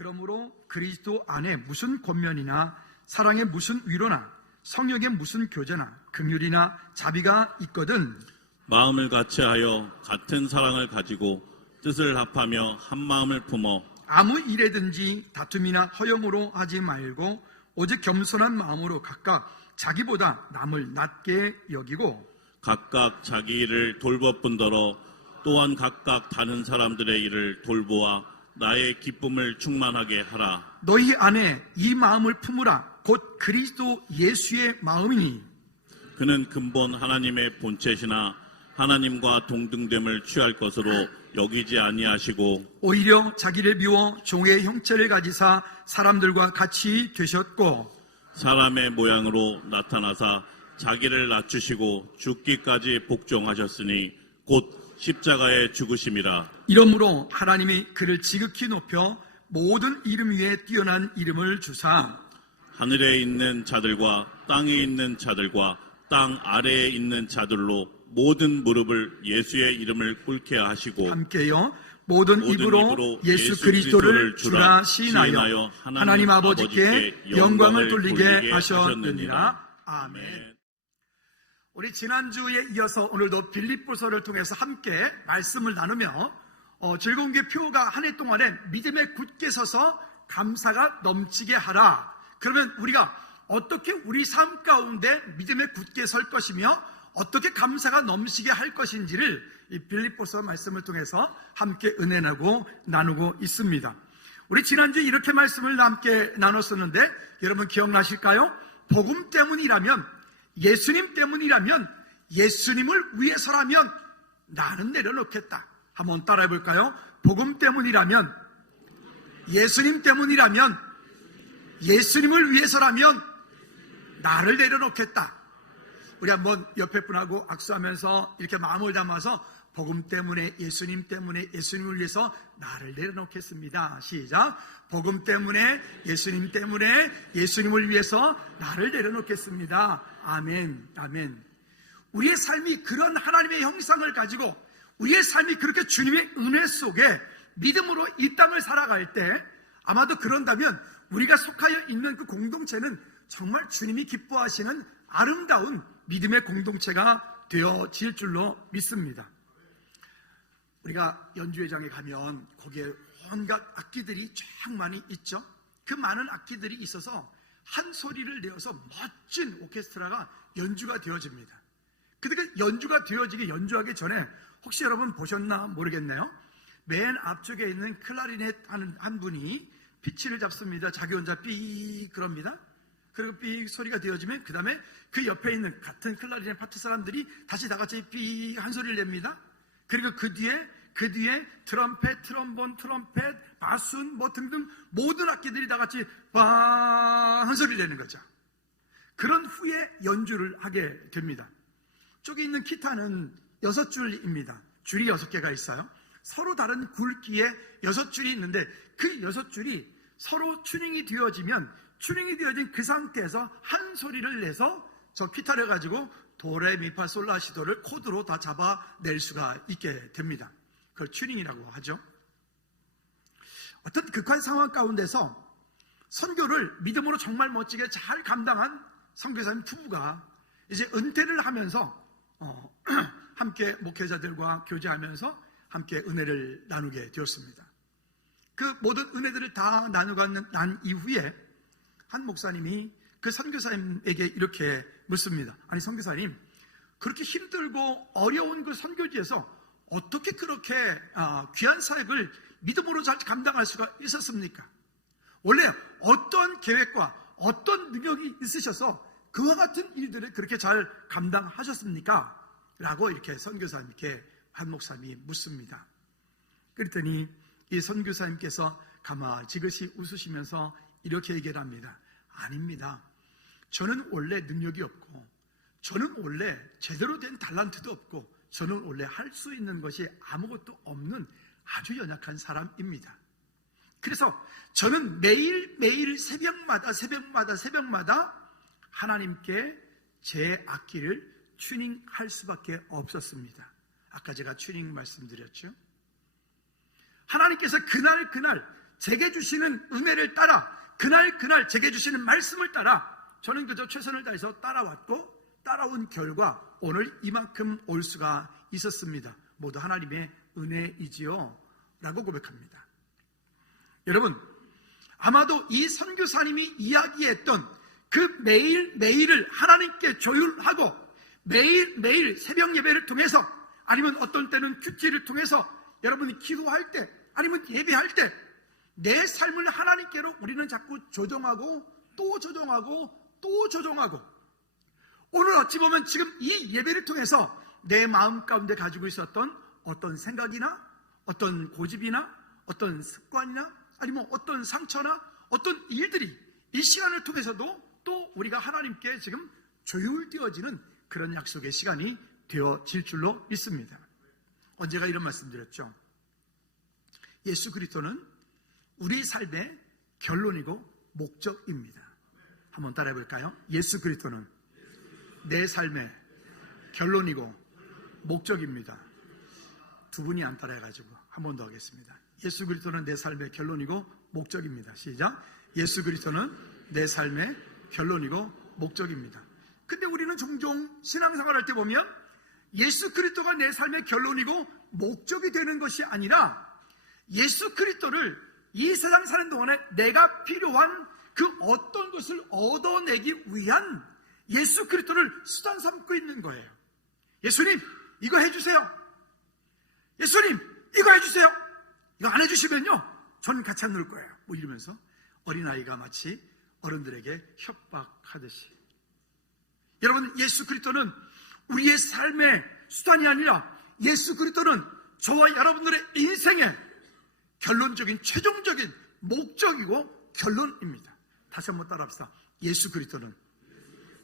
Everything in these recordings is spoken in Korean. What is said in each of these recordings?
그러므로 그리스도 안에 무슨 권면이나 사랑의 무슨 위로나 성령의 무슨 교제나 긍휼이나 자비가 있거든 마음을 같이하여 같은 사랑을 가지고 뜻을 합하며 한 마음을 품어 아무 일에든지 다툼이나 허영으로 하지 말고 오직 겸손한 마음으로 각각 자기보다 남을 낮게 여기고 각각 자기 일을 돌보뿐더러 또한 각각 다른 사람들의 일을 돌보아 나의 기쁨을 충만하게 하라. 너희 안에 이 마음을 품으라. 곧 그리스도 예수의 마음이니 그는 근본 하나님의 본체시나 하나님과 동등됨을 취할 것으로 여기지 아니하시고 오히려 자기를 비워 종의 형체를 가지사 사람들과 같이 되셨고 사람의 모양으로 나타나사 자기를 낮추시고 죽기까지 복종하셨으니 곧 십자가에 죽으심이라. 이러므로 하나님이 그를 지극히 높여 모든 이름 위에 뛰어난 이름을 주사 하늘에 있는 자들과 땅에 있는 자들과 땅 아래에 있는 자들로 모든 무릎을 예수의 이름을 꿇게 하시고 함께요. 모든 입으로 예수 그리스도를 주라 시인하여 하나님 아버지께 영광을 돌리게 하셨느니라. 아멘. 우리 지난주에 이어서 오늘도 빌립보서를 통해서 함께 말씀을 나누며 즐거운 게 표가 한 해 동안에 믿음에 굳게 서서 감사가 넘치게 하라. 그러면 우리가 어떻게 우리 삶 가운데 믿음에 굳게 설 것이며 어떻게 감사가 넘치게 할 것인지를 이 빌립보서 말씀을 통해서 함께 은혜나고 나누고 있습니다. 우리 지난주에 이렇게 말씀을 함께 나눴었는데 여러분 기억나실까요? 복음 때문이라면, 예수님 때문이라면, 예수님을 위해서라면 나는 내려놓겠다. 한번 따라해 볼까요? 복음 때문이라면, 예수님 때문이라면, 예수님을 위해서라면 나를 내려놓겠다. 우리 한번 옆에 분하고 악수하면서 이렇게 마음을 담아서 복음 때문에, 예수님 때문에, 예수님을 위해서 나를 내려놓겠습니다. 시작. 복음 때문에, 예수님 때문에, 예수님을 위해서 나를 내려놓겠습니다. 아멘, 아멘. 우리의 삶이 그런 하나님의 형상을 가지고 우리의 삶이 그렇게 주님의 은혜 속에 믿음으로 이 땅을 살아갈 때 아마도 그런다면 우리가 속하여 있는 그 공동체는 정말 주님이 기뻐하시는 아름다운 믿음의 공동체가 되어질 줄로 믿습니다. 우리가 연주회장에 가면 거기에 온갖 악기들이 쫙 많이 있죠. 그 많은 악기들이 있어서 한 소리를 내어서 멋진 오케스트라가 연주가 되어집니다. 근데 그 연주가 되어지기 연주하기 전에 혹시 여러분 보셨나 모르겠네요. 맨 앞쪽에 있는 클라리넷 하는 한 분이 피치를 잡습니다. 자기 혼자 삐 그럽니다. 그리고 삐 소리가 되어지면 그 다음에 그 옆에 있는 같은 클라리넷 파트 사람들이 다시 다 같이 삐 한 소리를 냅니다. 그리고 그 뒤에 트럼펫, 트럼본, 트럼펫, 바순 뭐 등등 모든 악기들이 다 같이 빵 한 소리를 내는 거죠. 그런 후에 연주를 하게 됩니다. 쪽에 있는 기타는 6줄입니다. 줄이 6개가 있어요. 서로 다른 굵기에 6줄이 있는데 그 6줄이 서로 튜닝이 되어지면 튜닝이 되어진 그 상태에서 한 소리를 내서 저 기타를 가지고 도레미파솔라시도를 코드로 다 잡아낼 수가 있게 됩니다. 그걸 튜닝이라고 하죠. 어떤 극한 상황 가운데서 선교를 믿음으로 정말 멋지게 잘 감당한 선교사님 부부가 이제 은퇴를 하면서 함께 목회자들과 교제하면서 함께 은혜를 나누게 되었습니다. 그 모든 은혜들을 다 나누고 난 이후에 한 목사님이 그 선교사님에게 이렇게 묻습니다. 아니 선교사님, 그렇게 힘들고 어려운 그 선교지에서 어떻게 그렇게 귀한 사역을 믿음으로 잘 감당할 수가 있었습니까? 원래 어떤 계획과 어떤 능력이 있으셔서 그와 같은 일들을 그렇게 잘 감당하셨습니까? 라고 이렇게 선교사님께 한 목사님이 묻습니다. 그랬더니 이 선교사님께서 가마지그시 웃으시면서 이렇게 얘기를 합니다. 아닙니다. 저는 원래 능력이 없고 저는 원래 제대로 된 달란트도 없고 저는 원래 할 수 있는 것이 아무것도 없는 아주 연약한 사람입니다. 그래서 저는 매일매일 새벽마다 하나님께 제 악기를 튜닝할 수밖에 없었습니다. 아까 제가 튜닝 말씀드렸죠. 하나님께서 그날 제게 주시는 은혜를 따라 그날 제게 주시는 말씀을 따라 저는 그저 최선을 다해서 따라왔고 따라온 결과 오늘 이만큼 올 수가 있었습니다. 모두 하나님의 은혜이지요 라고 고백합니다. 여러분, 아마도 이 선교사님이 이야기했던 그 매일을 하나님께 조율하고 매일 새벽 예배를 통해서 아니면 어떤 때는 큐티를 통해서 여러분이 기도할 때 아니면 예배할 때 내 삶을 하나님께로 우리는 자꾸 조정하고 또 조정하고 또 조정하고 오늘 어찌 보면 지금 이 예배를 통해서 내 마음 가운데 가지고 있었던 어떤 생각이나 어떤 고집이나 어떤 습관이나 아니면 어떤 상처나 어떤 일들이 이 시간을 통해서도 또 우리가 하나님께 지금 조율되어지는 그런 약속의 시간이 되어질 줄로 믿습니다. 언제가 이런 말씀드렸죠? 예수 그리스도는 우리 삶의 결론이고 목적입니다. 한번 따라해 볼까요? 예수 그리스도는 내 삶의 결론이고 목적입니다. 두 분이 안 따라해가지고 한 번 더 하겠습니다. 예수 그리스도는 내 삶의 결론이고 목적입니다. 시작. 예수 그리스도는 내 삶의 결론이고 목적입니다. 근데 우리는 종종 신앙생활할 때 보면 예수 그리스도가 내 삶의 결론이고 목적이 되는 것이 아니라 예수 그리스도를 이 세상 사는 동안에 내가 필요한 그 어떤 것을 얻어내기 위한 예수 그리스도를 수단 삼고 있는 거예요. 예수님 이거 해주세요. 예수님 이거 해주세요. 이거 안 해주시면요 저는 같이 안 놀 거예요. 뭐 이러면서 어린아이가 마치 어른들에게 협박하듯이. 여러분, 예수 그리스도는 우리의 삶의 수단이 아니라 예수 그리스도는 저와 여러분들의 인생의 결론적인 최종적인 목적이고 결론입니다. 다시 한번 따라합시다. 예수 그리스도는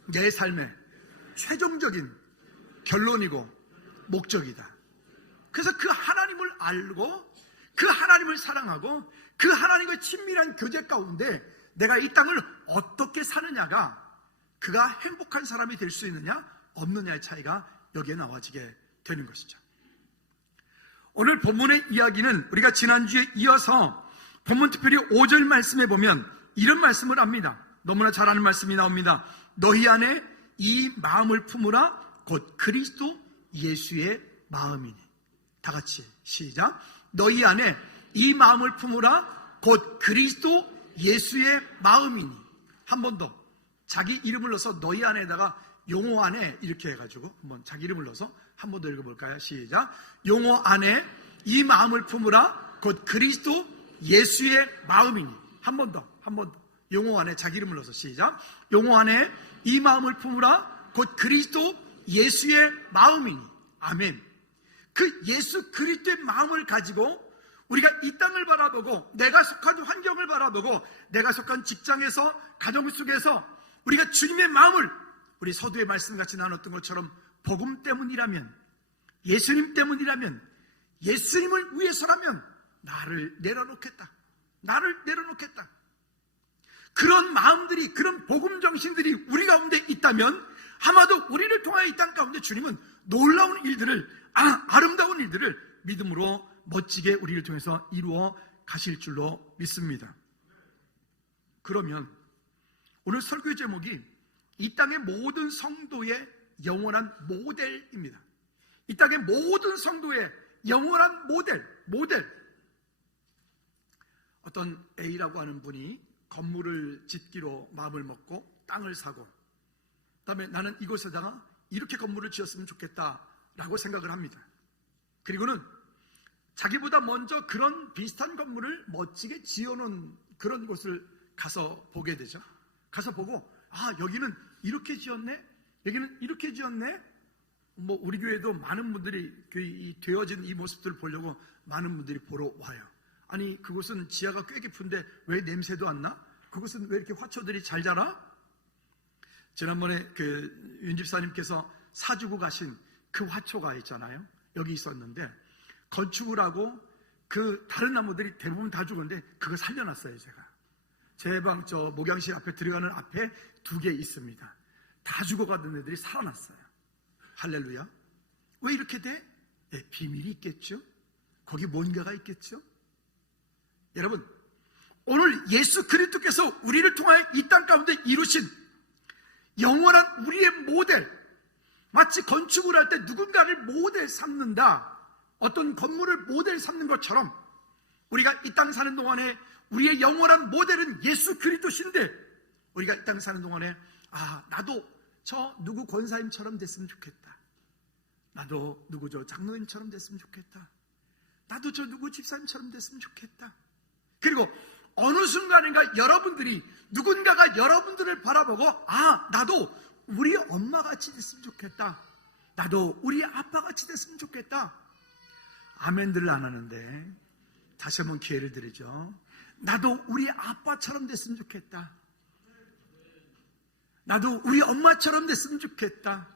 내 삶의 최종적인 결론이고 목적이다. 그래서 그 하나님을 알고 그 하나님을 사랑하고 그 하나님과의 친밀한 교제 가운데 내가 이 땅을 어떻게 사느냐가 그가 행복한 사람이 될 수 있느냐 없느냐의 차이가 여기에 나와지게 되는 것이죠. 오늘 본문의 이야기는 우리가 지난주에 이어서 본문 특별히 5절 말씀에 보면 이런 말씀을 합니다. 너무나 잘 아는 말씀이 나옵니다. 너희 안에 이 마음을 품으라 곧 그리스도 예수의 마음이니. 다 같이 시작. 너희 안에 이 마음을 품으라 곧 그리스도 예수의 마음이니. 한 번 더 자기 이름을 넣어서 너희 안에다가 용어 안에 이렇게 해가지고 한번 자기 이름을 넣어서 한 번 더 읽어볼까요? 시작. 용어 안에 이 마음을 품으라 곧 그리스도 예수의 마음이니. 한 번 더 용어 안에 자기 이름을 넣어서 시작. 용어 안에 이 마음을 품으라 곧 그리스도 예수의 마음이니. 아멘. 그 예수 그리스도의 마음을 가지고 우리가 이 땅을 바라보고 내가 속한 환경을 바라보고 내가 속한 직장에서 가정 속에서 우리가 주님의 마음을 우리 서두의 말씀같이 나눴던 것처럼 복음 때문이라면 예수님 때문이라면 예수님을 위해서라면 나를 내려놓겠다. 그런 마음들이 그런 복음 정신들이 우리 가운데 있다면 아마도 우리를 통하여 이 땅 가운데 주님은 놀라운 일들을 아름다운 일들을 믿음으로 멋지게 우리를 통해서 이루어 가실 줄로 믿습니다. 그러면 오늘 설교의 제목이 이 땅의 모든 성도의 영원한 모델입니다. 이 땅의 모든 성도의 영원한 모델. 어떤 A라고 하는 분이 건물을 짓기로 마음을 먹고 땅을 사고 그다음에 나는 이곳에다가 이렇게 건물을 지었으면 좋겠다라고 생각을 합니다. 그리고는 자기보다 먼저 그런 비슷한 건물을 멋지게 지어놓은 그런 곳을 가서 보게 되죠. 가서 보고 여기는 이렇게 지었네, 여기는 이렇게 지었네. 뭐 우리 교회도 많은 분들이 되어진 이 모습들을 보려고 많은 분들이 보러 와요. 아니 그곳은 지하가 꽤 깊은데 왜 냄새도 안 나? 그곳은 왜 이렇게 화초들이 잘 자라? 지난번에 그 윤집사님께서 사주고 가신 그 화초가 있잖아요. 여기 있었는데 건축을 하고 그 다른 나무들이 대부분 다 죽었는데 그거 살려놨어요. 제가 제 방 저 목양실 앞에 들어가는 앞에 2개 있습니다. 다 죽어가던 애들이 살아났어요. 할렐루야. 왜 이렇게 돼? 비밀이 있겠죠. 거기 뭔가가 있겠죠. 여러분, 오늘 예수 그리스도께서 우리를 통하여 이 땅 가운데 이루신 영원한 우리의 모델, 마치 건축을 할 때 누군가를 모델 삼는다, 어떤 건물을 모델 삼는 것처럼 우리가 이 땅 사는 동안에 우리의 영원한 모델은 예수 그리스도신데, 우리가 이 땅 사는 동안에 나도 저 누구 권사님처럼 됐으면 좋겠다, 나도 누구 저 장로님처럼 됐으면 좋겠다, 나도 저 누구 집사님처럼 됐으면 좋겠다. 그리고 어느 순간인가 여러분들이, 누군가가 여러분들을 바라보고 나도 우리 엄마같이 됐으면 좋겠다, 나도 우리 아빠같이 됐으면 좋겠다. 아멘들을 안 하는데 다시 한번 기회를 드리죠. 나도 우리 아빠처럼 됐으면 좋겠다, 나도 우리 엄마처럼 됐으면 좋겠다.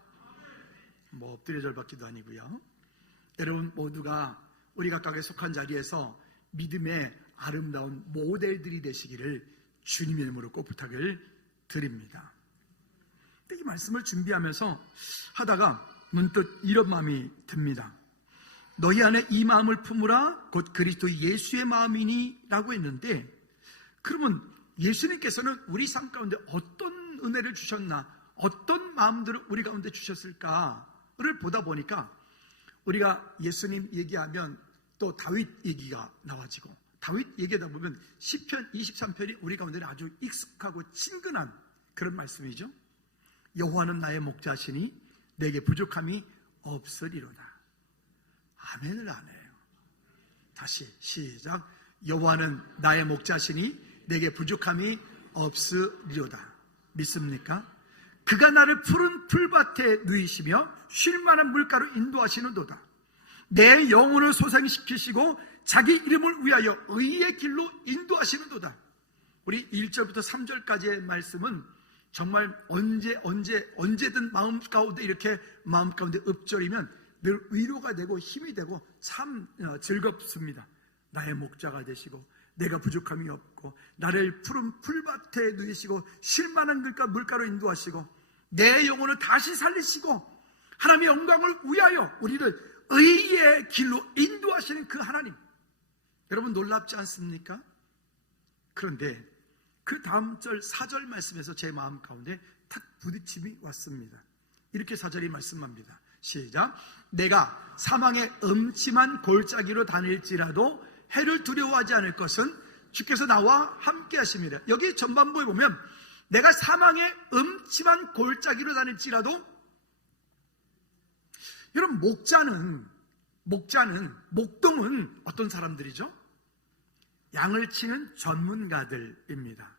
뭐 엎드려 절받기도 아니고요. 여러분 모두가 우리 각각에 속한 자리에서 믿음의 아름다운 모델들이 되시기를 주님의 이름으로 꼭 부탁을 드립니다. 이 말씀을 준비하면서 하다가 문득 이런 마음이 듭니다. 너희 안에 이 마음을 품으라 곧 그리스도 예수의 마음이니 라고 했는데, 그러면 예수님께서는 우리 삶 가운데 어떤 은혜를 주셨나, 어떤 마음들을 우리 가운데 주셨을까를 보다 보니까, 우리가 예수님 얘기하면 또 다윗 얘기가 나와지고, 다윗 얘기하다 보면 시편 23편이 우리 가운데 아주 익숙하고 친근한 그런 말씀이죠. 여호와는 나의 목자시니 내게 부족함이 없으리로다. 아멘을 안 해요. 다시 시작. 여호와는 나의 목자시니 내게 부족함이 없으리로다. 믿습니까? 그가 나를 푸른 풀밭에 누이시며 쉴만한 물가로 인도하시는도다. 내 영혼을 소생시키시고 자기 이름을 위하여 의의 길로 인도하시는도다. 우리 1절부터 3절까지의 말씀은 정말 언제든 마음 가운데 이렇게 마음 가운데 읊조리면 늘 위로가 되고 힘이 되고 참 즐겁습니다. 나의 목자가 되시고 내가 부족함이 없고 나를 푸른 풀밭에 누이시고 쉴만한 물가로 인도하시고 내 영혼을 다시 살리시고 하나님의 영광을 위하여 우리를 의의 길로 인도하시는 그 하나님, 여러분 놀랍지 않습니까? 그런데 그 다음 절 4절 말씀에서 제 마음 가운데 탁 부딪힘이 왔습니다. 이렇게 4절이 말씀합니다. 시작. 내가 사망의 음침한 골짜기로 다닐지라도 해를 두려워하지 않을 것은 주께서 나와 함께 하십니다. 여기 전반부에 보면 내가 사망의 음침한 골짜기로 다닐지라도, 여러분 목동은 어떤 사람들이죠? 양을 치는 전문가들입니다.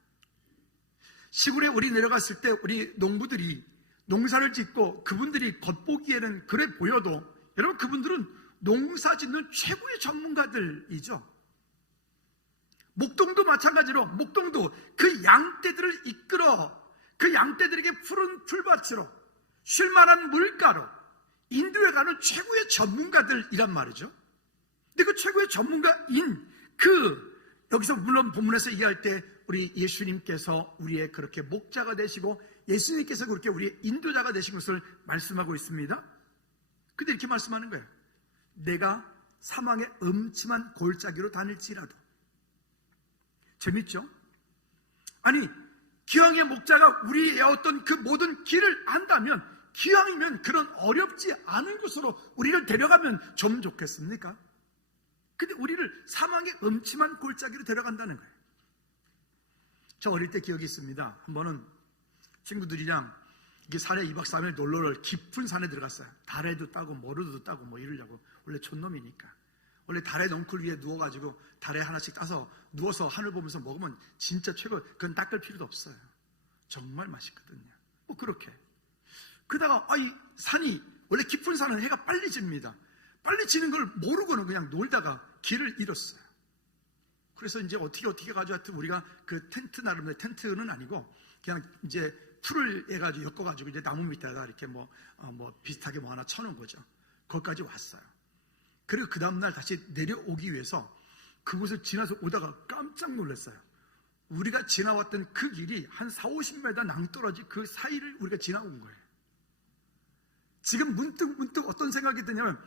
시골에 우리 내려갔을 때 우리 농부들이 농사를 짓고 그분들이 겉보기에는 그래 보여도 여러분 그분들은 농사 짓는 최고의 전문가들이죠. 목동도 마찬가지로, 목동도 그 양떼들을 이끌어 그 양떼들에게 푸른 풀밭으로 쉴만한 물가로 인도해가는 최고의 전문가들이란 말이죠. 근데 그 최고의 전문가인 여기서 물론 본문에서 얘기할 때 우리 예수님께서 우리의 그렇게 목자가 되시고 예수님께서 그렇게 우리의 인도자가 되신 것을 말씀하고 있습니다. 근데 이렇게 말씀하는 거예요. 내가 사망의 음침한 골짜기로 다닐지라도. 재밌죠? 아니 기왕의 목자가 우리의 어떤 그 모든 길을 안다면, 기왕이면 그런 어렵지 않은 곳으로 우리를 데려가면 좀 좋겠습니까? 근데 우리를 사망의 음침한 골짜기로 데려간다는 거예요. 저 어릴 때 기억이 있습니다. 한 번은 친구들이랑 이게 산에 2박 3일 놀러를 깊은 산에 들어갔어요. 달에도 따고 모르도 따고 뭐 이러려고. 원래 촌놈이니까. 원래 달에 넝쿨 위에 누워가지고 달에 하나씩 따서 누워서 하늘 보면서 먹으면 진짜 최고. 그건 닦을 필요도 없어요. 정말 맛있거든요. 뭐 그렇게. 그러다가 이 산이 원래 깊은 산은 해가 빨리 집니다. 빨리 지는 걸 모르고는 그냥 놀다가 길을 잃었어요. 그래서 이제 어떻게 가지고 하여튼 우리가 그 텐트 나름의 텐트는 아니고 그냥 이제 풀을 해가지고 엮어가지고 이제 나무 밑에다가 이렇게 뭐 비슷하게 뭐 하나 쳐놓은 거죠. 거기까지 왔어요. 그리고 그 다음날 다시 내려오기 위해서 그곳을 지나서 오다가 깜짝 놀랐어요. 우리가 지나왔던 그 길이 한 40-50m 낭떠러지 그 사이를 우리가 지나온 거예요. 지금 문득 어떤 생각이 드냐면,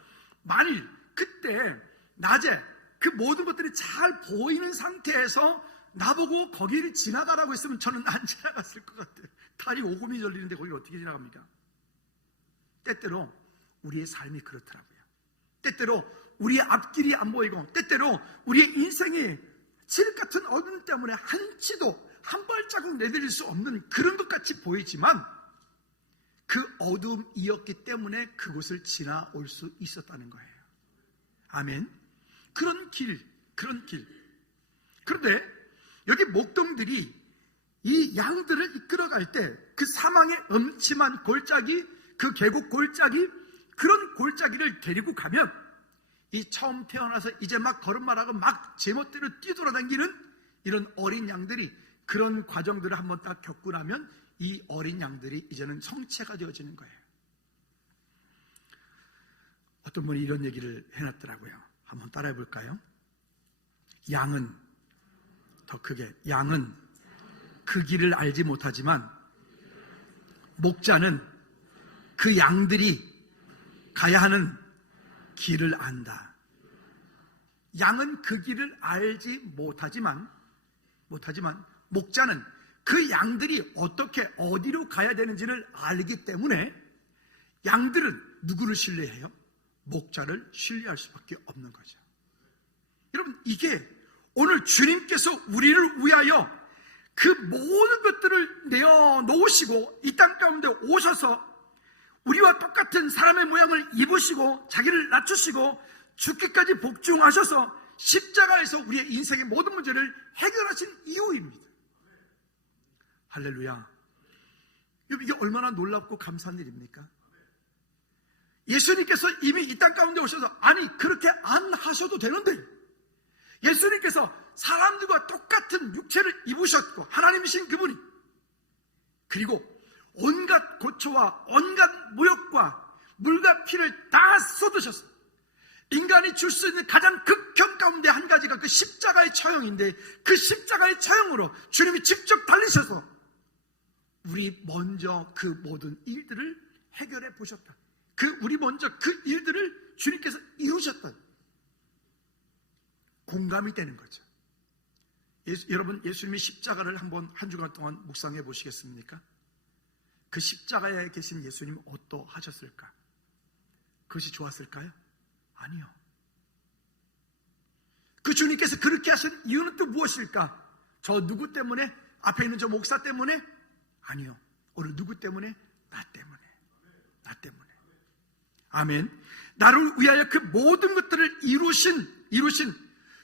만일 그때 낮에 그 모든 것들이 잘 보이는 상태에서 나보고 거기를 지나가라고 했으면 저는 안 지나갔을 것 같아요. 다리 오금이 절리는데 거기를 어떻게 지나갑니까? 때때로 우리의 삶이 그렇더라고요. 때때로 우리의 앞길이 안 보이고, 때때로 우리의 인생이 칠흑 같은 어둠 때문에 한치도 한 발자국 내디딜 수 없는 그런 것 같이 보이지만, 그 어둠이었기 때문에 그곳을 지나올 수 있었다는 거예요. 아멘. 그런 길. 그런데 여기 목동들이 이 양들을 이끌어갈 때 그 사망의 음침한 골짜기, 그 계곡 골짜기, 그런 골짜기를 데리고 가면 이 처음 태어나서 이제 막 걸음마라고 막 제멋대로 뛰돌아다니는 이런 어린 양들이 그런 과정들을 한번 딱 겪고 나면 이 어린 양들이 이제는 성체가 되어지는 거예요. 어떤 분이 이런 얘기를 해놨더라고요. 한번 따라해 볼까요? 양은, 더 크게, 양은 그 길을 알지 못하지만 목자는 그 양들이 가야 하는 길을 안다. 양은 그 길을 알지 못하지만 목자는 그 양들이 어떻게 어디로 가야 되는지를 알기 때문에 양들은 누구를 신뢰해요? 목자를 신뢰할 수밖에 없는 거죠. 여러분, 이게 오늘 주님께서 우리를 위하여 그 모든 것들을 내어놓으시고 이 땅 가운데 오셔서 우리와 똑같은 사람의 모양을 입으시고 자기를 낮추시고 죽기까지 복종하셔서 십자가에서 우리의 인생의 모든 문제를 해결하신 이유입니다. 할렐루야. 이게 얼마나 놀랍고 감사한 일입니까? 예수님께서 이미 이 땅 가운데 오셔서, 아니 그렇게 안 하셔도 되는데, 예수님께서 사람들과 똑같은 육체를 입으셨고 하나님이신 그분이, 그리고 온갖 고초와 온갖 모욕과 물과 피를 다 쏟으셨어요. 인간이 줄 수 있는 가장 극형 가운데 한 가지가 그 십자가의 처형인데, 그 십자가의 처형으로 주님이 직접 달리셔서 우리 먼저 그 모든 일들을 해결해 보셨다. 우리 먼저 그 일들을 주님께서 이루셨다. 공감이 되는 거죠. 여러분, 예수님의 십자가를 한번 한 주간 동안 묵상해 보시겠습니까? 그 십자가에 계신 예수님 어떠하셨을까? 그것이 좋았을까요? 아니요. 그 주님께서 그렇게 하신 이유는 또 무엇일까? 저 누구 때문에? 앞에 있는 저 목사 때문에? 아니요. 오늘 누구 때문에? 나 때문에. 아멘. 나를 위하여 그 모든 것들을 이루신,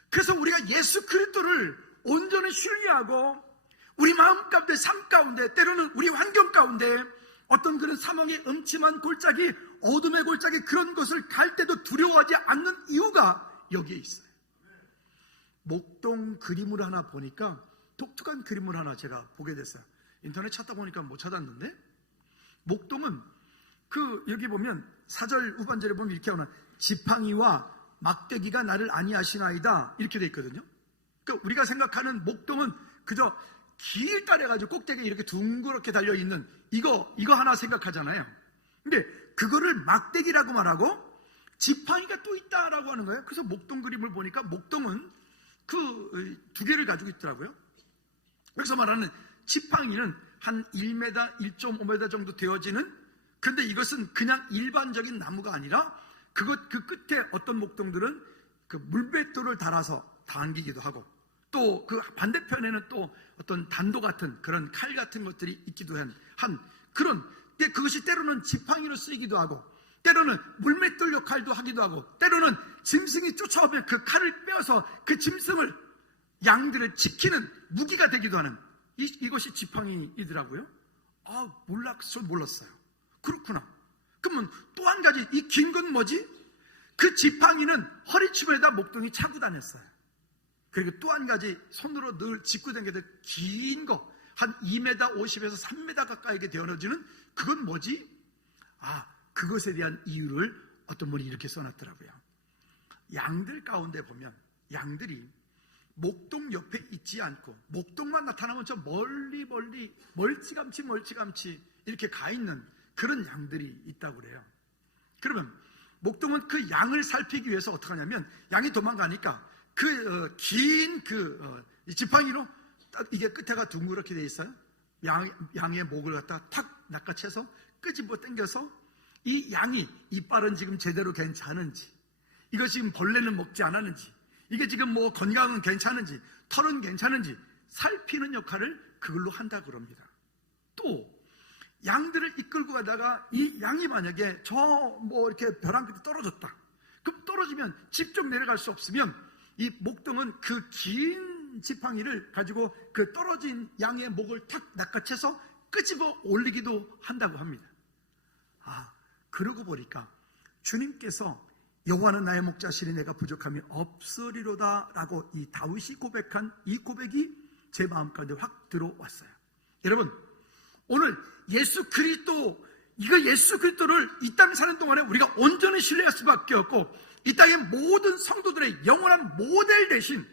그래서 우리가 예수 그리스도를 온전히 신뢰하고 우리 마음 가운데, 삶 가운데, 때로는 우리 환경 가운데 어떤 그런 사망의 음침한 골짜기, 어둠의 골짜기, 그런 것을 갈 때도 두려워하지 않는 이유가 여기에 있어요. 목동 그림을 하나 보니까 독특한 그림을 하나 제가 보게 됐어요. 인터넷 찾다 보니까 못 찾았는데, 목동은 여기 보면 4절 후반절에 보면 이렇게 나오나, 지팡이와 막대기가 나를 아니하시나이다, 이렇게 돼 있거든요. 그러니까 우리가 생각하는 목동은 그저 길 따라가지고 꼭대기에 이렇게 둥그렇게 달려있는 이거 하나 생각하잖아요. 근데 그거를 막대기라고 말하고 지팡이가 또 있다라고 하는 거예요. 그래서 목동 그림을 보니까 목동은 그 두 개를 가지고 있더라고요. 여기서 말하는 지팡이는 한 1m, 1.5m 정도 되어지는, 근데 이것은 그냥 일반적인 나무가 아니라 그 끝에 어떤 목동들은 그 물맷돌을 달아서 당기기도 하고, 또 그 반대편에는 또 어떤 단도 같은 그런 칼 같은 것들이 있기도 한 그런, 그것이 때로는 지팡이로 쓰이기도 하고, 때로는 물맷돌 역할도 하기도 하고, 때로는 짐승이 쫓아오면 그 칼을 빼어서 그 짐승을, 양들을 지키는 무기가 되기도 하는, 이것이 지팡이이더라고요. 몰랐어요. 그렇구나. 그러면 또 한 가지, 이 긴 건 뭐지? 그 지팡이는 허리춤에다 목동이 차고 다녔어요. 그리고 또 한 가지, 손으로 늘 짚고 다니는 긴 거, 한 2m 50에서 3m 가까이게 되어지는, 그건 뭐지? 그것에 대한 이유를 어떤 분이 이렇게 써놨더라고요. 양들 가운데 보면 양들이 목동 옆에 있지 않고, 목동만 나타나면 저 멀리 멀찌감치 이렇게 가 있는 그런 양들이 있다고 그래요. 그러면 목동은 그 양을 살피기 위해서 어떻게 하냐면, 양이 도망가니까 긴 지팡이로 딱 이게 끝에가 둥그렇게 돼 있어요. 양의 목을 갖다가 탁 낚아채서 끄집어 당겨서 이 양이 이빨은 지금 제대로 괜찮은지, 이거 지금 벌레는 먹지 않았는지, 이게 지금 뭐 건강은 괜찮은지, 털은 괜찮은지 살피는 역할을 그걸로 한다 그럽니다. 또 양들을 이끌고 가다가 이 양이 만약에 저 뭐 이렇게 벼랑 끝에 떨어졌다. 그럼 떨어지면 직접 내려갈 수 없으면 이 목동은 그 긴 지팡이를 가지고 그 떨어진 양의 목을 탁 낚아채서 끄집어 올리기도 한다고 합니다. 그러고 보니까 주님께서 여호와는 나의 목자시니 내가 부족함이 없으리로다 라고 이 다윗이 고백한 이 고백이 제 마음 가운데 확 들어왔어요. 여러분, 오늘 예수 그리스도를 이 땅에 사는 동안에 우리가 온전히 신뢰할 수밖에 없고, 이 땅의 모든 성도들의 영원한 모델 대신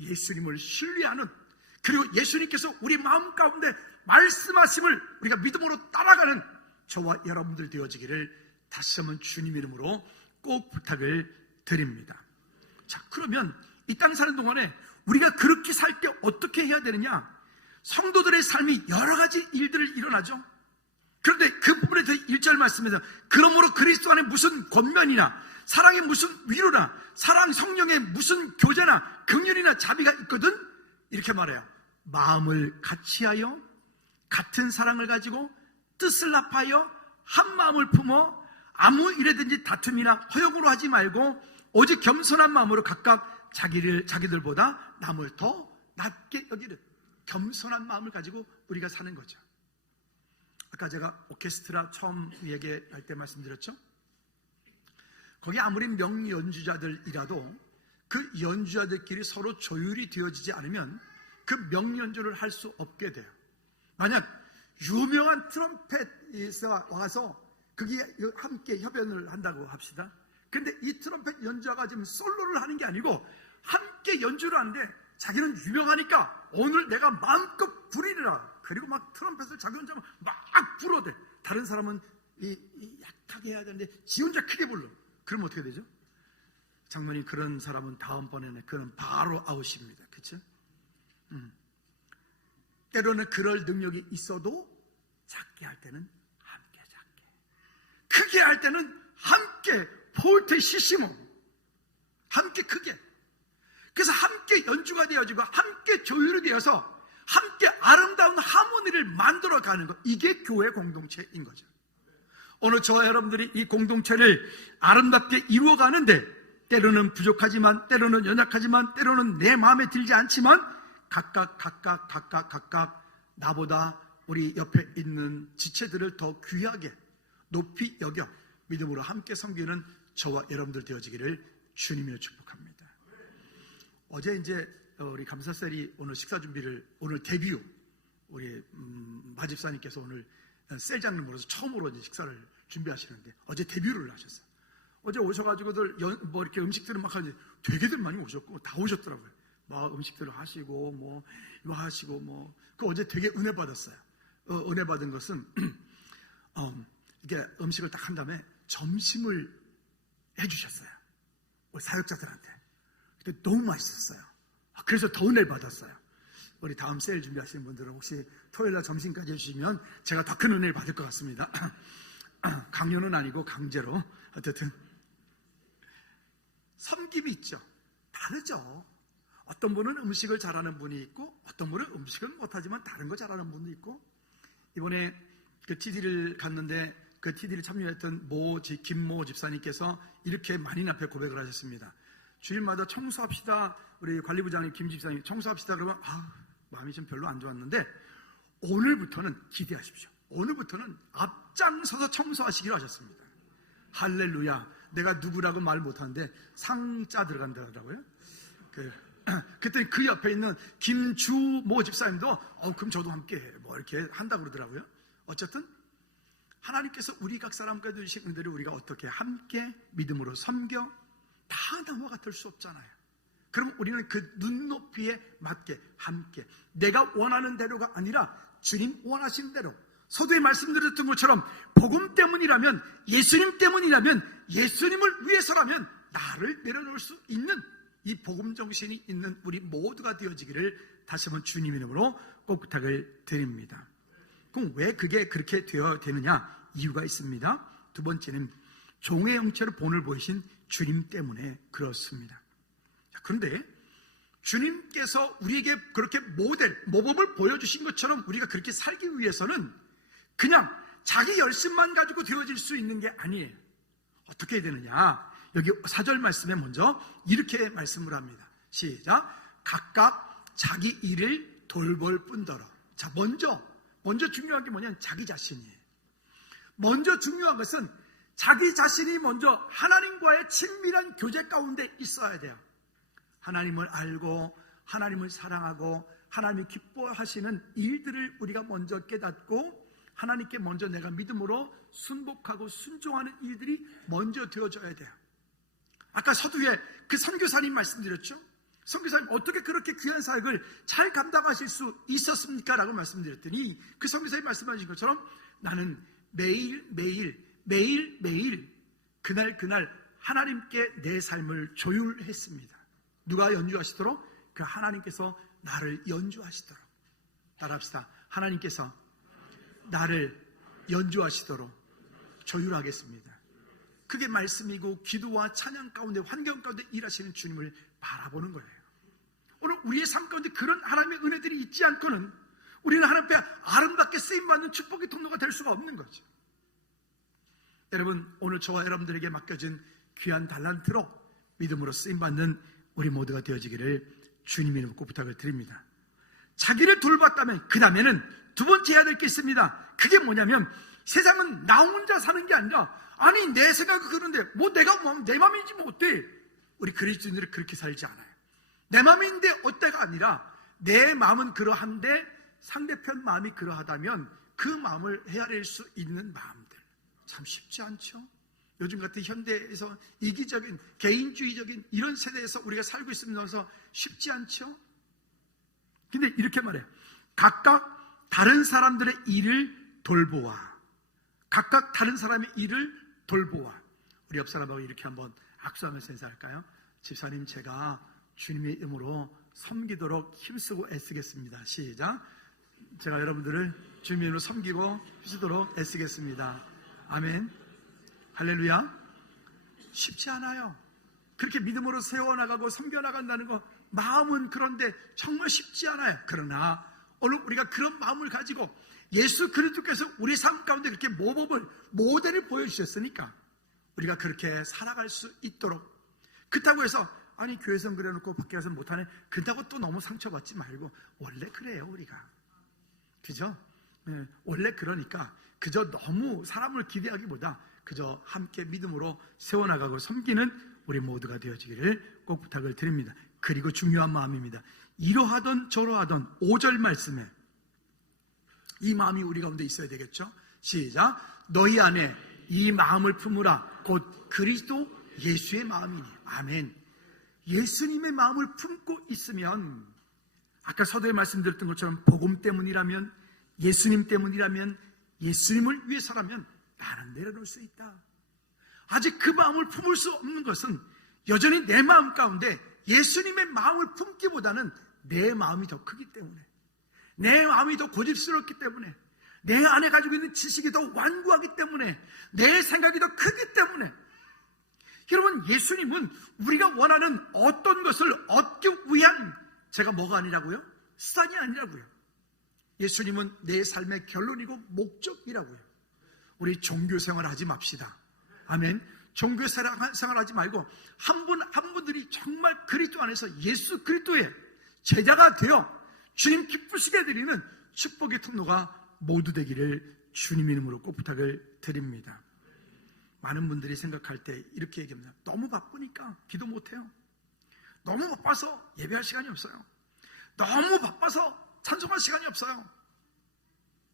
예수님을 신뢰하는, 그리고 예수님께서 우리 마음 가운데 말씀하심을 우리가 믿음으로 따라가는 저와 여러분들 되어지기를 다시 한번 주님 이름으로 꼭 부탁을 드립니다. 자, 그러면 이 땅에 사는 동안에 우리가 그렇게 살 때 어떻게 해야 되느냐? 성도들의 삶이 여러 가지 일들을 일어나죠. 그런데 그 부분에 대해 1절 말씀에서 그러므로 그리스도 안에 무슨 권면이나 사랑의 무슨 위로나 사랑 성령의 무슨 교제나 긍휼이나 자비가 있거든, 이렇게 말해요. 마음을 같이하여 같은 사랑을 가지고 뜻을 합하여 한 마음을 품어 아무 일에든지 다툼이나 허용으로 하지 말고 오직 겸손한 마음으로 각각 자기들보다 남을 더 낮게 여기는 겸손한 마음을 가지고 우리가 사는 거죠. 아까 제가 오케스트라 처음 얘기할 때 말씀드렸죠. 거기 아무리 명연주자들이라도 그 연주자들끼리 서로 조율이 되어지지 않으면 그 명연주를 할 수 없게 돼요. 만약 유명한 트럼펫에서 와서 거기에 함께 협연을 한다고 합시다. 근데 이 트럼펫 연주자가 지금 솔로를 하는 게 아니고 함께 연주를 하는데 자기는 유명하니까 오늘 내가 마음껏 부리리라. 그리고 막 트럼펫을 자기 혼자 막 불어대. 다른 사람은 약하게 해야 되는데 지 혼자 크게 불러. 그러면 어떻게 되죠? 장모님, 그런 사람은 다음번에는 그는 바로 아웃입니다. 그렇죠? 때로는 그럴 능력이 있어도 작게 할 때는 함께 작게, 크게 할 때는 함께 포르테시시모, 함께 크게. 그래서 함께 연주가 되어지고 함께 조율이 되어서 함께 아름다운 하모니를 만들어가는 것, 이게 교회 공동체인 거죠. 오늘 저와 여러분들이 이 공동체를 아름답게 이루어가는데 때로는 부족하지만, 때로는 연약하지만, 때로는 내 마음에 들지 않지만 각각 나보다 우리 옆에 있는 지체들을 더 귀하게 높이 여겨 믿음으로 함께 섬기는 저와 여러분들 되어지기를 주님으로 축복합니다. 어제 이제 우리 감사셀이 오늘 식사 준비를, 오늘 데뷔 우리 마집사님께서 오늘 셀 장로로서 처음으로 이제 식사를 준비하시는데 어제 데뷔를 하셨어요. 어제 오셔가지고들 뭐 이렇게 음식들을 막 하는데 되게들 많이 오셨고 다 오셨더라고요. 막 음식들을 하시고 뭐 이거 하시고 뭐 그 어제 되게 은혜 받았어요. 은혜 받은 것은 이게 음식을 딱 한 다음에 점심을 해주셨어요. 우리 사역자들한테. 근데 너무 맛있었어요. 그래서 더 은혜를 받았어요. 우리 다음 세일 준비하시는 분들은 혹시 토요일날 점심까지 해주시면 제가 더 큰 은혜를 받을 것 같습니다. 강요는 아니고 강제로. 어쨌든 섬김이 있죠. 다르죠. 어떤 분은 음식을 잘하는 분이 있고 어떤 분은 음식을 못하지만 다른 거 잘하는 분도 있고. 이번에 그 TD를 갔는데 그 TD를 참여했던 김모 집사님께서 이렇게 만인 앞에 고백을 하셨습니다. 주일마다 청소합시다. 우리 관리부장님 김 집사님 청소합시다. 그러면 마음이 좀 별로 안 좋았는데 오늘부터는 기대하십시오. 오늘부터는 앞장서서 청소하시기로 하셨습니다. 할렐루야. 내가 누구라고 말 못하는데 상자 들어간다고요. 그랬더니 그 옆에 있는 김주모 집사님도 그럼 저도 함께 뭐 이렇게 한다고 그러더라고요. 어쨌든 하나님께서 우리 각 사람과 주신 은혜를 우리가 어떻게 함께 믿음으로 섬겨 다 나와 같을 수 없잖아요. 그럼 우리는 그 눈높이에 맞게 함께 내가 원하는 대로가 아니라 주님 원하시는 대로, 서두에 말씀드렸던 것처럼 복음 때문이라면, 예수님 때문이라면, 예수님을 위해서라면 나를 내려놓을 수 있는 이 복음 정신이 있는 우리 모두가 되어지기를 다시 한번 주님 이름으로 꼭 부탁을 드립니다. 그럼 왜 그게 그렇게 되어야 되느냐? 이유가 있습니다. 두 번째는 종의 형체로 본을 보이신 주님 때문에 그렇습니다. 그런데 주님께서 우리에게 그렇게 모범을 보여주신 것처럼 우리가 그렇게 살기 위해서는 그냥 자기 열심만 가지고 되어질 수 있는 게 아니에요. 어떻게 해야 되느냐? 여기 4절 말씀에 먼저 이렇게 말씀을 합니다. 시작. 각각 자기 일을 돌볼 뿐더러. 자, 먼저 중요한 게 뭐냐면 자기 자신이에요. 먼저 중요한 것은 자기 자신이 먼저 하나님과의 친밀한 교제 가운데 있어야 돼요. 하나님을 알고 하나님을 사랑하고 하나님이 기뻐하시는 일들을 우리가 먼저 깨닫고 하나님께 먼저 내가 믿음으로 순복하고 순종하는 일들이 먼저 되어져야 돼요. 아까 서두에 그 선교사님 말씀드렸죠? 선교사님 어떻게 그렇게 귀한 사역을 잘 감당하실 수 있었습니까? 라고 말씀드렸더니 그 선교사님 말씀하신 것처럼 나는 매일 그날 하나님께 내 삶을 조율했습니다. 누가 연주하시도록? 그 하나님께서 나를 연주하시도록. 따라합시다. 하나님께서 나를 연주하시도록 조율하겠습니다. 그게 말씀이고 기도와 찬양 가운데 환경 가운데 일하시는 주님을 바라보는 거예요. 오늘 우리의 삶 가운데 그런 하나님의 은혜들이 있지 않고는 우리는 하나님 앞에 아름답게 쓰임받는 축복의 통로가 될 수가 없는 거죠. 여러분, 오늘 저와 여러분들에게 맡겨진 귀한 달란트로 믿음으로 쓰임받는 우리 모두가 되어지기를 주님의 이름으로 꼭 부탁을 드립니다. 자기를 돌봤다면 그 다음에는 두 번째 해야 될 게 있습니다. 그게 뭐냐면 세상은 나 혼자 사는 게 아니라 아니 내 생각은 그런데 내 맘이지 뭐 어때? 우리 그리스도인들은 그렇게 살지 않아요. 내 맘인데 어때가 아니라 내 마음은 그러한데 상대편 마음이 그러하다면 그 마음을 헤아릴 수 있는 마음들 참 쉽지 않죠. 요즘 같은 현대에서 이기적인 개인주의적인 이런 세대에서 우리가 살고 있으면서 쉽지 않죠. 근데 이렇게 말해요. 각각 다른 사람들의 일을 돌보아. 각각 다른 사람의 일을 돌보아. 우리 옆 사람하고 이렇게 한번 악수하면서 인사할까요? 집사님, 제가 주님의 이름으로 섬기도록 힘쓰고 애쓰겠습니다. 시작. 제가 여러분들을 주님의 이름으로 섬기고 힘쓰도록 애쓰겠습니다. 아멘. 할렐루야. 쉽지 않아요. 그렇게 믿음으로 세워나가고 섬겨나간다는 거 마음은 그런데 정말 쉽지 않아요. 그러나 오늘 우리가 그런 마음을 가지고 예수 그리스도께서 우리 삶 가운데 그렇게 모델을 보여주셨으니까 우리가 그렇게 살아갈 수 있도록. 그렇다고 해서 아니 교회에서는 그래놓고 밖에 가서 못하네, 그렇다고 또 너무 상처받지 말고 원래 그래요 우리가. 그죠? 네, 원래 그러니까 그저 너무 사람을 기대하기보다 그저 함께 믿음으로 세워나가고 섬기는 우리 모두가 되어지기를 꼭 부탁을 드립니다. 그리고 중요한 마음입니다. 이러하던 저러하던 5절 말씀에 이 마음이 우리 가운데 있어야 되겠죠? 시작. 너희 안에 이 마음을 품으라. 곧 그리스도 예수의 마음이니. 아멘. 예수님의 마음을 품고 있으면 아까 서두에 말씀드렸던 것처럼 복음 때문이라면, 예수님 때문이라면, 예수님을 위해서라면 나는 내려놓을 수 있다. 아직 그 마음을 품을 수 없는 것은 여전히 내 마음 가운데 예수님의 마음을 품기보다는 내 마음이 더 크기 때문에, 내 마음이 더 고집스럽기 때문에, 내 안에 가지고 있는 지식이 더 완고하기 때문에, 내 생각이 더 크기 때문에. 여러분, 예수님은 우리가 원하는 어떤 것을 얻기 위한 제가 뭐가 아니라고요? 수단이 아니라고요. 예수님은 내 삶의 결론이고 목적이라고요. 우리 종교 생활 하지 맙시다. 아멘. 종교 생활 하지 말고 한 분들이 정말 그리스도 안에서 예수 그리스도의 제자가 되어 주님 기쁘시게 해드리는 축복의 통로가 모두 되기를 주님 이름으로 꼭 부탁을 드립니다. 많은 분들이 생각할 때 이렇게 얘기합니다. 너무 바쁘니까 기도 못해요. 너무 바빠서 예배할 시간이 없어요. 너무 바빠서 찬송할 시간이 없어요.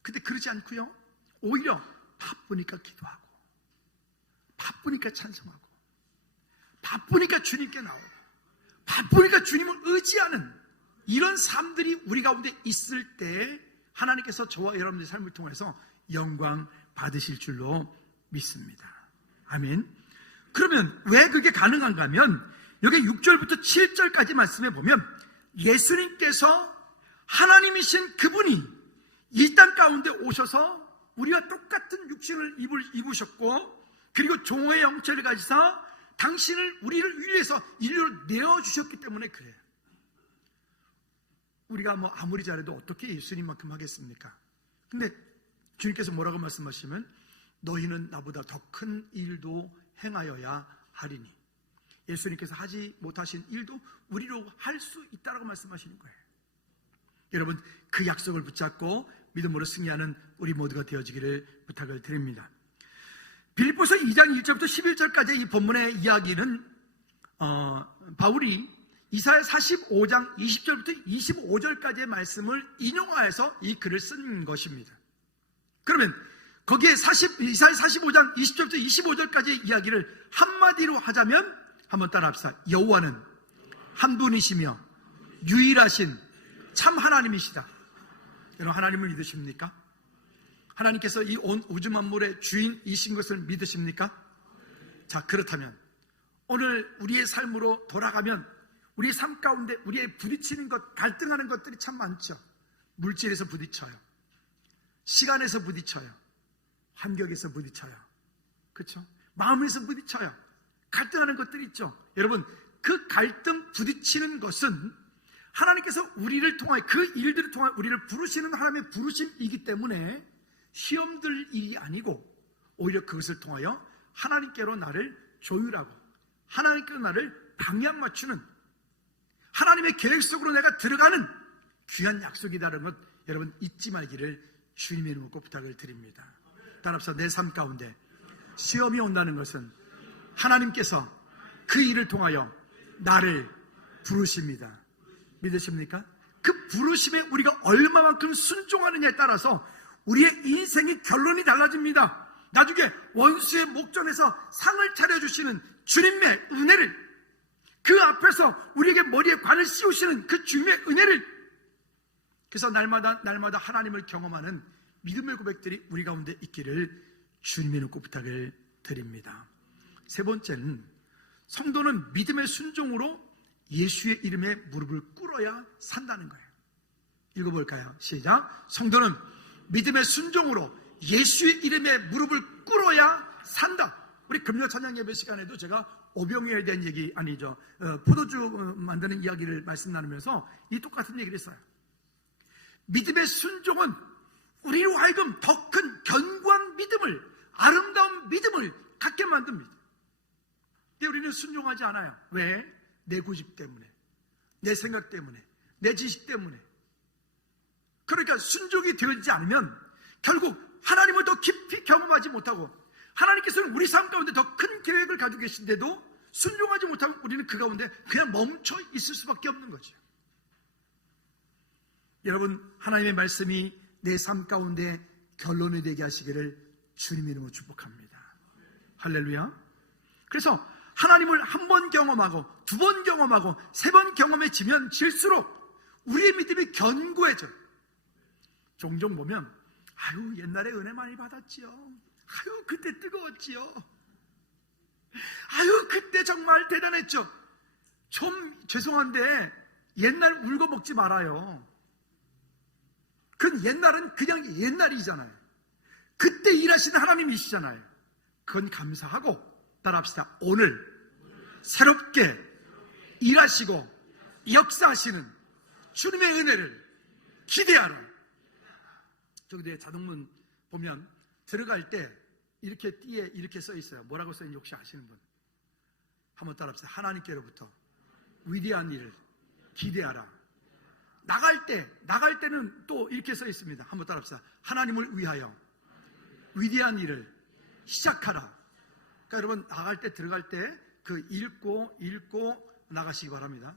근데 그러지 않고요, 오히려 바쁘니까 기도하고, 바쁘니까 찬송하고, 바쁘니까 주님께 나오고, 바쁘니까 주님을 의지하는 이런 삶들이 우리 가운데 있을 때 하나님께서 저와 여러분들의 삶을 통해서 영광 받으실 줄로 믿습니다. 아멘. 그러면 왜 그게 가능한가 하면 여기 6절부터 7절까지 말씀해 보면 예수님께서 하나님이신 그분이 이 땅 가운데 오셔서 우리와 똑같은 육신을 입으셨고, 그리고 종의 영체를 가지사 당신을 우리를 위해서 인류로 내어주셨기 때문에 그래요. 우리가 뭐 아무리 잘해도 어떻게 예수님만큼 하겠습니까? 근데 주님께서 뭐라고 말씀하시면 너희는 나보다 더 큰 일도 행하여야 하리니, 예수님께서 하지 못하신 일도 우리로 할 수 있다라고 말씀하시는 거예요. 여러분, 그 약속을 붙잡고 믿음으로 승리하는 우리 모두가 되어지기를 부탁을 드립니다. 빌립보서 2장 1절부터 11절까지의 이 본문의 이야기는 바울이 이사야 45장 20절부터 25절까지의 말씀을 인용하여서 이 글을 쓴 것입니다. 그러면 거기에 이사야 45장 20절부터 25절까지의 이야기를 한마디로 하자면 한번 따라합시다. 여호와는 한 분이시며 유일하신 참 하나님이시다. 여러분, 하나님을 믿으십니까? 하나님께서 이 온 우주 만물의 주인이신 것을 믿으십니까? 자, 그렇다면 오늘 우리의 삶으로 돌아가면 우리의 삶 가운데 우리의 부딪히는 것, 갈등하는 것들이 참 많죠. 물질에서 부딪혀요. 시간에서 부딪혀요. 환경에서 부딪혀요. 그렇죠? 마음에서 부딪혀요. 갈등하는 것들이 있죠. 여러분, 그 갈등 부딪히는 것은 하나님께서 우리를 통하여, 그 일들을 통하여 우리를 부르시는 하나님의 부르심이기 때문에 시험들 일이 아니고 오히려 그것을 통하여 하나님께로 나를 조율하고 하나님께로 나를 방향 맞추는, 하나님의 계획 속으로 내가 들어가는 귀한 약속이다라는 것 여러분 잊지 말기를 주님의 이름으로 꼭 부탁을 드립니다. 따라서 내 삶 가운데 시험이 온다는 것은 하나님께서 그 일을 통하여 나를 부르십니다. 믿으십니까? 그 부르심에 우리가 얼마만큼 순종하느냐에 따라서 우리의 인생의 결론이 달라집니다. 나중에 원수의 목전에서 상을 차려주시는 주님의 은혜를, 그 앞에서 우리에게 머리에 관을 씌우시는 그 주님의 은혜를, 그래서 날마다 하나님을 경험하는 믿음의 고백들이 우리 가운데 있기를 주님의 높고 부탁을 드립니다. 세 번째는 성도는 믿음의 순종으로 예수의 이름에 무릎을 꿇어야 산다는 거예요. 읽어볼까요? 시작. 성도는 믿음의 순종으로 예수의 이름에 무릎을 꿇어야 산다. 우리 금요 찬양 예배 시간에도 제가 오병이어에 대한 얘기, 아니죠, 포도주 만드는 이야기를 말씀 나누면서 이 똑같은 얘기를 했어요. 믿음의 순종은 우리로 하여금 더 큰 견고한 믿음을, 아름다운 믿음을 갖게 만듭니다. 근데 우리는 순종하지 않아요. 왜? 내 고집 때문에, 내 생각 때문에, 내 지식 때문에. 그러니까 순종이 되지 않으면 결국 하나님을 더 깊이 경험하지 못하고, 하나님께서는 우리 삶 가운데 더 큰 계획을 가지고 계신데도 순종하지 못하면 우리는 그 가운데 그냥 멈춰 있을 수밖에 없는 거죠. 여러분, 하나님의 말씀이 내 삶 가운데 결론이 되게 하시기를 주님의 이름으로 축복합니다. 할렐루야. 그래서 하나님을 한 번 경험하고 두 번 경험하고 세 번 경험해지면 질수록 우리의 믿음이 견고해져요. 종종 보면 아유, 옛날에 은혜 많이 받았지요. 아유, 그때 뜨거웠지요. 아유, 그때 정말 대단했죠. 좀 죄송한데 옛날 울고 먹지 말아요. 그건 옛날은 그냥 옛날이잖아요. 그때 일하시는 하나님이시잖아요. 그건 감사하고 따라합시다. 오늘 새롭게 일하시고 역사하시는 주님의 은혜를 기대하라. 저기 자동문 보면 들어갈 때 이렇게 띠에 이렇게 써 있어요. 뭐라고 써 있는지 혹시 아시는 분? 한번 따라합시다. 하나님께로부터 위대한 일을 기대하라. 나갈 때는 또 이렇게 써 있습니다. 한번 따라합시다. 하나님을 위하여 위대한 일을 시작하라. 그러니까 여러분, 나갈 때, 들어갈 때 그 읽고 나가시기 바랍니다.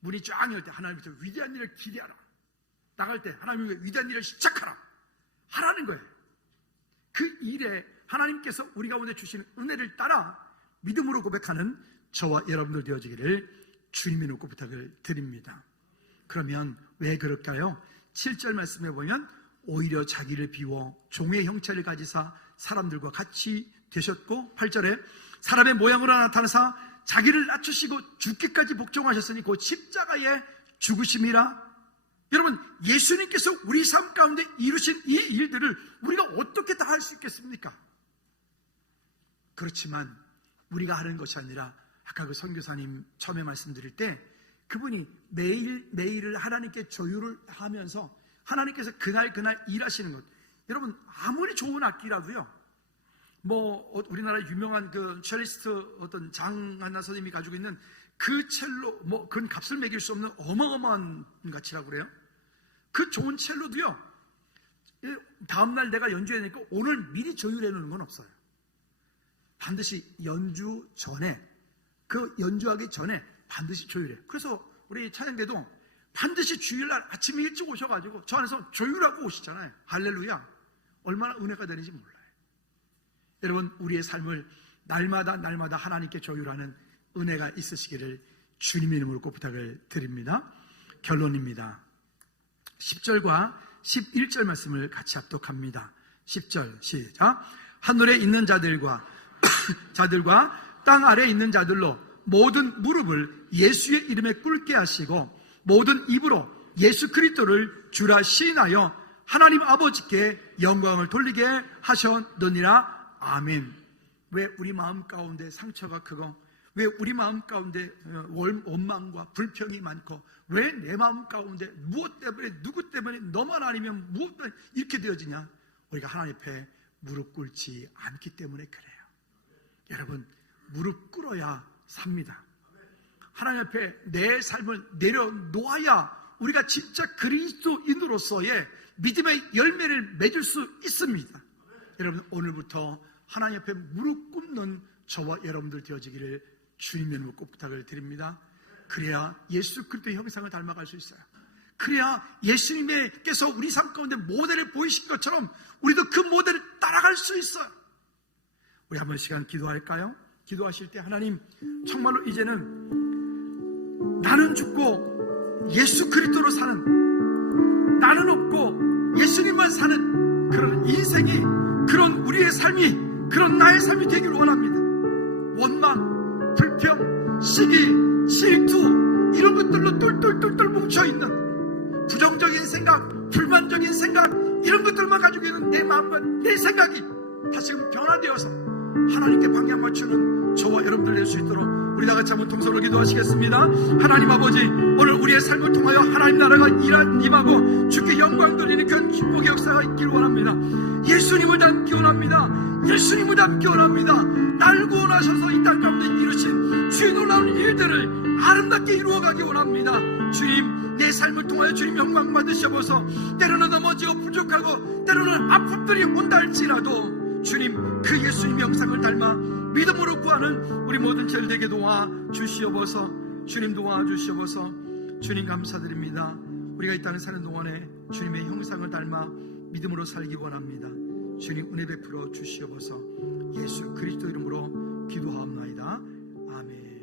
문이 쫙 열 때 하나님부터 위대한 일을 기대하라. 나갈 때 하나님의 위대한 일을 시작하라. 하라는 거예요. 그 일에 하나님께서 우리 가운데 주시는 은혜를 따라 믿음으로 고백하는 저와 여러분들 되어지기를 주님의 높고 부탁을 드립니다. 그러면 왜 그럴까요? 7절 말씀해 보면 오히려 자기를 비워 종의 형체를 가지사 사람들과 같이 되셨고, 8절에 사람의 모양으로 나타나사 자기를 낮추시고 죽기까지 복종하셨으니 곧 십자가의 죽으심이라. 여러분, 예수님께서 우리 삶 가운데 이루신 이 일들을 우리가 어떻게 다 할 수 있겠습니까? 그렇지만 우리가 하는 것이 아니라 아까 그 선교사님 처음에 말씀드릴 때 그분이 매일을 하나님께 조율을 하면서 하나님께서 그날 일하시는 것. 여러분, 아무리 좋은 악기라도요, 우리나라 유명한 그 첼리스트 어떤 장한나 선생님이 가지고 있는 그 첼로, 그건 값을 매길 수 없는 어마어마한 가치라고 그래요. 그 좋은 첼로도요, 다음날 내가 연주해내니까 오늘 미리 조율해 놓는 건 없어요. 반드시 연주 전에, 그 연주하기 전에 반드시 조율해요. 그래서 우리 찬양대도 반드시 주일날 아침에 일찍 오셔가지고 저 안에서 조율하고 오시잖아요. 할렐루야. 얼마나 은혜가 되는지 몰라요. 여러분, 우리의 삶을 날마다 하나님께 조율하는 은혜가 있으시기를 주님의 이름으로 꼭 부탁을 드립니다. 결론입니다. 10절과 11절 말씀을 같이 합독합니다. 10절 시작. 하늘에 있는 자들과 땅 아래에 있는 자들로 모든 무릎을 예수의 이름에 꿇게 하시고 모든 입으로 예수 그리스도를 주라 시인하여 하나님 아버지께 영광을 돌리게 하셨느니라. 아멘. 왜 우리 마음 가운데 상처가 크고, 왜 우리 마음 가운데 원망과 불평이 많고, 왜 내 마음 가운데 무엇 때문에, 누구 때문에, 너만 아니면 무엇 때문에 이렇게 되어지냐? 우리가 하나님 앞에 무릎 꿇지 않기 때문에 그래요. 여러분, 무릎 꿇어야 삽니다. 하나님 앞에 내 삶을 내려놓아야 우리가 진짜 그리스도인으로서의 믿음의 열매를 맺을 수 있습니다. 여러분, 오늘부터 하나님 앞에 무릎 꿇는 저와 여러분들 되어지기를 주님의 이름으로 꼭 부탁을 드립니다. 그래야 예수 그리스도의 형상을 닮아갈 수 있어요. 그래야 예수님께서 우리 삶 가운데 모델을 보이신 것처럼 우리도 그 모델을 따라갈 수 있어요. 우리 한번 시간 기도할까요? 기도하실 때 하나님, 정말로 이제는 나는 죽고 예수 그리스도로 사는, 나는 없고 예수님만 사는 그런 인생이, 그런 우리의 삶이, 그런 나의 삶이 되기를 원합니다. 원망, 불평, 시기, 질투 이런 것들로 똘똘똘똘 뭉쳐있는 부정적인 생각, 불만적인 생각, 이런 것들만 가지고 있는 내 마음과 내 생각이 다시금 변화되어서 하나님께 방향 맞추는 저와 여러분들 될 수 있도록 우리 다같이 한번 통성으로 기도하시겠습니다. 하나님 아버지, 오늘 우리의 삶을 통하여 하나님 나라가 임하고 주께 영광 돌리는 그런 축복의 역사가 있기를 원합니다. 예수님을 닮기 원합니다. 예수님을 닮기 원합니다. 날 구원하셔서 이 땅 가운데 이루신 주의 놀라운 일들을 아름답게 이루어가기 원합니다. 주님, 내 삶을 통하여 주님 영광 받으셔서 때로는 넘어지고 부족하고 때로는 아픔들이 온다 할지라도 주님, 그 예수님 영상을 닮아 믿음으로 구하는 우리 모든 절 되게 도와주시옵소서. 주님 도와주시옵소서. 주님 감사드립니다. 우리가 이 땅에 사는 동안에 주님의 형상을 닮아 믿음으로 살기 원합니다. 주님 은혜 베풀어 주시옵소서. 예수 그리스도 이름으로 기도하옵나이다. 아멘.